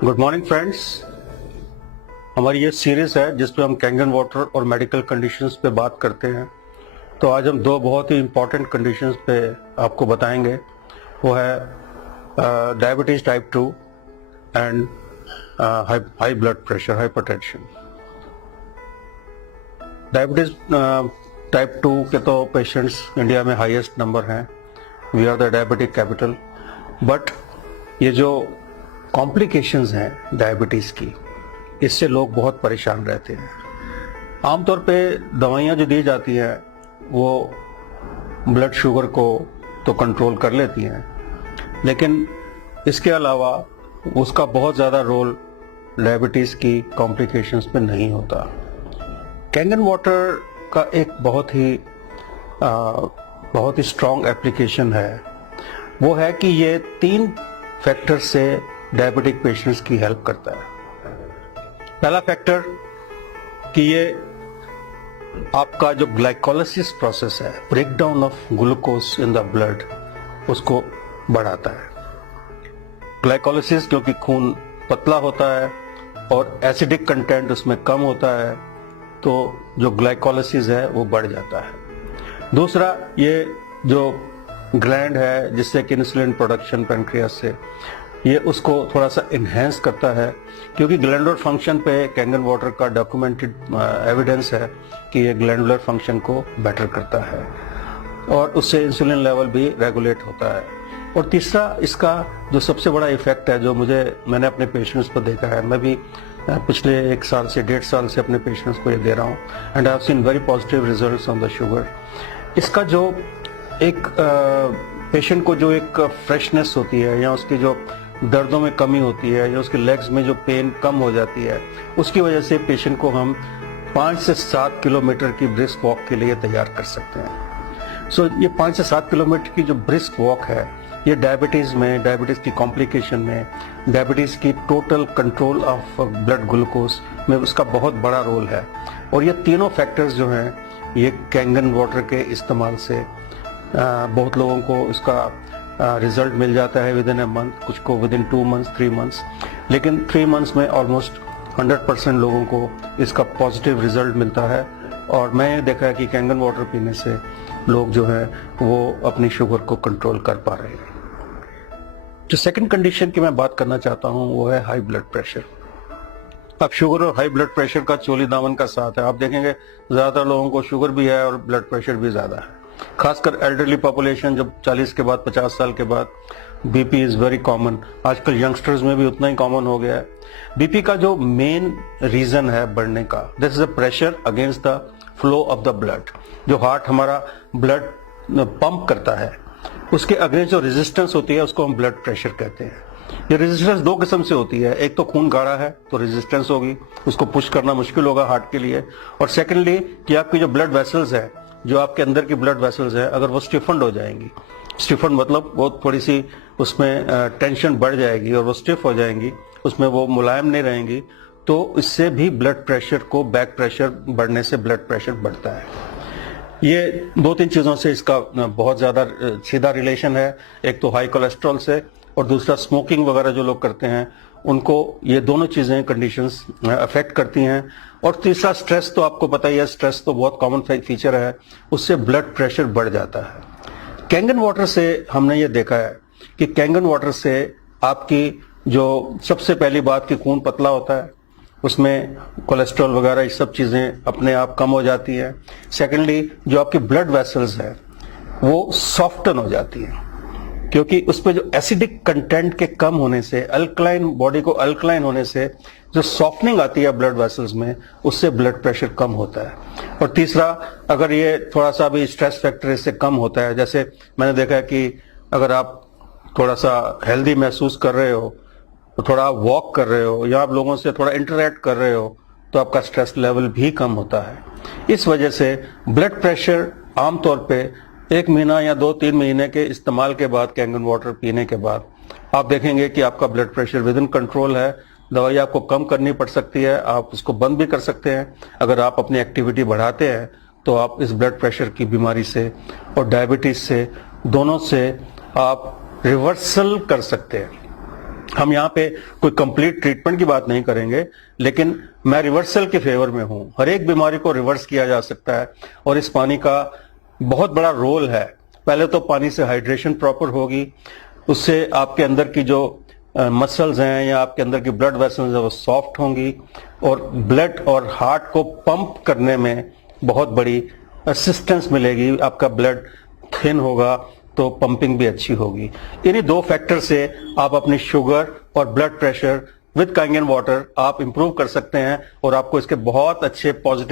Good morning friends. हमारी ये series है जिसपे हम कैंगन वाटर और मेडिकल कंडीशंस पे बात करते हैं। तो आज हम दो बहुत ही इम्पोर्टेंट कंडीशंस पे आपको बताएंगे। वो है diabetes type 2 and high blood pressure, hypertension. Diabetes type 2 के तो पेशेंट्स इंडिया में हाईएस्ट नंबर हैं। We are the diabetic capital. But ये जो कॉम्प्लिकेशंस हैं डायबिटीज की, इससे लोग बहुत परेशान रहते हैं। आमतौर पे दवाइयाँ जो दी जाती हैं वो ब्लड शुगर को तो कंट्रोल कर लेती हैं, लेकिन इसके अलावा उसका बहुत ज़्यादा रोल डायबिटीज़ की कॉम्प्लिकेशंस पे नहीं होता। कैंगन वाटर का एक बहुत ही स्ट्रॉन्ग एप्लीकेशन है। वो है कि ये 3 फैक्टर से डायबिटिक पेशेंट्स की हेल्प करता है। पहला फैक्टर कि ये आपका जो ग्लाइकोलाइसिस प्रोसेस है, break down of glucose in the blood, उसको बढ़ाता है। ग्लाइकोलाइसिस क्योंकि खून पतला होता है और एसिडिक कंटेंट उसमें कम होता है, तो जो ग्लाइकोलाइसिस है वो बढ़ जाता है। दूसरा, ये जो ग्लैंड है जिससे कि इंसुलिन प्रोडक्शन पैनक्रियास से, ये उसको थोड़ा सा इन्हेंस करता है, क्योंकि ग्लैंडुलर फंक्शन पे कैंगन वाटर का डॉक्यूमेंटेड एविडेंस है कि ये ग्लैंडुलर फंक्शन को बेटर करता है और उससे इंसुलिन लेवल भी रेगुलेट होता है। और तीसरा, इसका जो सबसे बड़ा इफेक्ट है, जो मैंने अपने पेशेंट्स को देखा है, मैं भी पिछले 1 साल से 1.5 साल से अपने पेशेंट्स को ये दे रहा हूँ, and I have seen very positive results on the sugar. इसका जो एक पेशेंट को जो एक फ्रेशनेस होती है, या उसकी जो दर्दों में कमी होती है, या उसके लेग्स में जो पेन कम हो जाती है, उसकी वजह से पेशेंट को हम 5 से 7 किलोमीटर की ब्रिस्क वॉक के लिए तैयार कर सकते हैं। सो ये 5 से 7 किलोमीटर की जो ब्रिस्क वॉक है, ये डायबिटीज की कॉम्प्लिकेशन में, डायबिटीज की total control of blood glucose में उसका बहुत बड़ा रोल है। और ये तीनों फैक्टर्स जो हैं, ये कैंगन वाटर के इस्तेमाल से बहुत लोगों को इसका रिजल्ट मिल जाता है विद इन ए मंथ, कुछ को विद इन 2 मंथ्स, 3 मंथ्स, लेकिन 3 मंथ्स में ऑलमोस्ट 100% लोगों को इसका पॉजिटिव रिजल्ट मिलता है। और मैं देखा है कि कैंगन वाटर पीने से लोग जो है वो अपनी शुगर को कंट्रोल कर पा रहे हैं। जो सेकंड कंडीशन की मैं बात करना चाहता हूँ वो है हाई ब्लड प्रेशर। अब शुगर और हाई ब्लड प्रेशर का चोली दामन का साथ है। आप देखेंगे ज्यादातर लोगों को शुगर भी है और ब्लड प्रेशर भी ज्यादा है, खासकर एल्डरली पॉपुलेशन, जब 40 के बाद 50 साल के बाद बीपी इज वेरी कॉमन। आजकल यंगस्टर्स में भी उतना ही कॉमन हो गया है। बीपी का जो मेन रीजन है बढ़ने का, this is a pressure against the flow of the blood. जो हार्ट हमारा ब्लड पंप करता है, उसके अगेंस्ट जो रेजिस्टेंस होती है उसको हम ब्लड प्रेशर कहते हैं। ये रेजिस्टेंस 2 किस्म से होती है। एक तो खून गाढ़ा है तो रेजिस्टेंस होगी, उसको पुश करना मुश्किल होगा हार्ट के लिए। और सेकेंडली कि आपकी जो ब्लड वेसल्स है, जो आपके अंदर की ब्लड वेसल्स है, अगर वो स्टिफन्ड हो जाएंगी, स्टिफन्ड मतलब वो थोड़ी सी उसमें टेंशन बढ़ जाएगी और वो स्टिफ हो जाएंगी, उसमें वो मुलायम नहीं रहेंगी, तो इससे भी ब्लड प्रेशर को, बैक प्रेशर बढ़ने से ब्लड प्रेशर बढ़ता है। ये 2-3 चीजों से इसका बहुत ज्यादा सीधा रिलेशन है। एक तो हाई कोलेस्ट्रॉल से, और दूसरा स्मोकिंग वगैरह जो लोग करते हैं उनको ये दोनों चीजें, कंडीशंस अफेक्ट करती हैं। और तीसरा, स्ट्रेस तो आपको पता ही है, स्ट्रेस तो बहुत कॉमन फीचर है, उससे ब्लड प्रेशर बढ़ जाता है। कैंगन वाटर से हमने ये देखा है कि कैंगन वाटर से आपकी जो सबसे पहली बात कि खून पतला होता है, उसमें कोलेस्ट्रॉल वगैरह ये सब चीजें अपने आप कम हो जाती है। सेकेंडली, जो आपकी ब्लड वेसल्स है वो सॉफ्टन हो जाती है, क्योंकि उस पर जो एसिडिक कंटेंट के कम होने से, अल्कलाइन, बॉडी को अल्कलाइन होने से जो सॉफ्टनिंग आती है ब्लड वेसल्स में, उससे ब्लड प्रेशर कम होता है। और तीसरा, अगर ये थोड़ा सा भी स्ट्रेस फैक्टर इससे कम होता है, जैसे मैंने देखा है कि अगर आप थोड़ा सा हेल्दी महसूस कर रहे हो, तो थोड़ा आप वॉक कर रहे हो, या आप लोगों से थोड़ा इंटरेक्ट कर रहे हो, तो आपका स्ट्रेस लेवल भी कम होता है। इस वजह से ब्लड प्रेशर आमतौर पे 1 महीना या 2-3 महीने के इस्तेमाल के बाद, कैंगन वाटर पीने के बाद, आप देखेंगे कि आपका blood pressure with in control है। दवाई आपको कम करनी पड़ सकती है, आप उसको बंद भी कर सकते हैं। अगर आप अपनी एक्टिविटी बढ़ाते हैं तो आप इस ब्लड प्रेशर की बीमारी से और डायबिटीज से, दोनों से आप रिवर्सल कर सकते हैं। हम यहाँ पे कोई कंप्लीट ट्रीटमेंट की बात नहीं करेंगे, लेकिन मैं रिवर्सल के फेवर में हूँ। हर एक बीमारी को रिवर्स किया जा सकता है और इस पानी का बहुत बड़ा रोल है। पहले तो पानी से हाइड्रेशन प्रॉपर होगी, उससे आपके अंदर की जो मसल्स हैं या आपके अंदर की ब्लड वेसल्स हैं वो सॉफ्ट होंगी और ब्लड और हार्ट को पंप करने में बहुत बड़ी असिस्टेंस मिलेगी। आपका ब्लड थिन होगा तो पंपिंग भी अच्छी होगी। इन्हीं 2 फैक्टर से आप अपनी शुगर और ब्लड प्रेशर विद कांगेन वाटर आप इंप्रूव कर सकते हैं और आपको इसके बहुत अच्छे पॉजिटिव